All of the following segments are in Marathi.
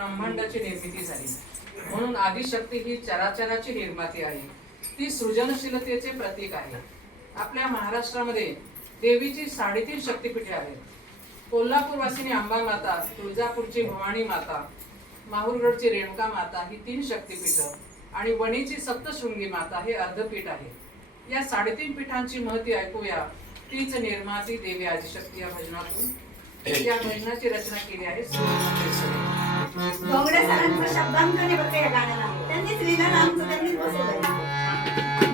ब्रह्मांडाची निर्मिती झाली. म्हणून आदिशक्ती ही चराचराची निर्माती आहे. ती सृजनशीलतेचे प्रतीक आहे. आपल्या महाराष्ट्रामध्ये देवीची साडेतीन शक्तीपीठे आहेत. कोल्हापूरवासिनी अंबा माता तुळजापूरची भवानी माता माहूरगडची रेणुका माता ही तीन शक्तिपीठ आणि वणीची सप्तशृंगी माता हे अर्धपीठ आहे. या साडेतीन पीठांची महती ऐकूया. तीच निर्माती देवी आदिशक्ती या भजनातून. या भजनाची रचना केली आहे सुरेश केसरे. डोंगरे सरांचं शब्दांकन आहे या गाण्याला त्यांनीच लिहिलं ना आमचं त्यांनीच बसवलं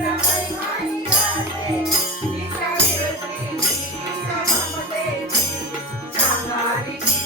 Thank you.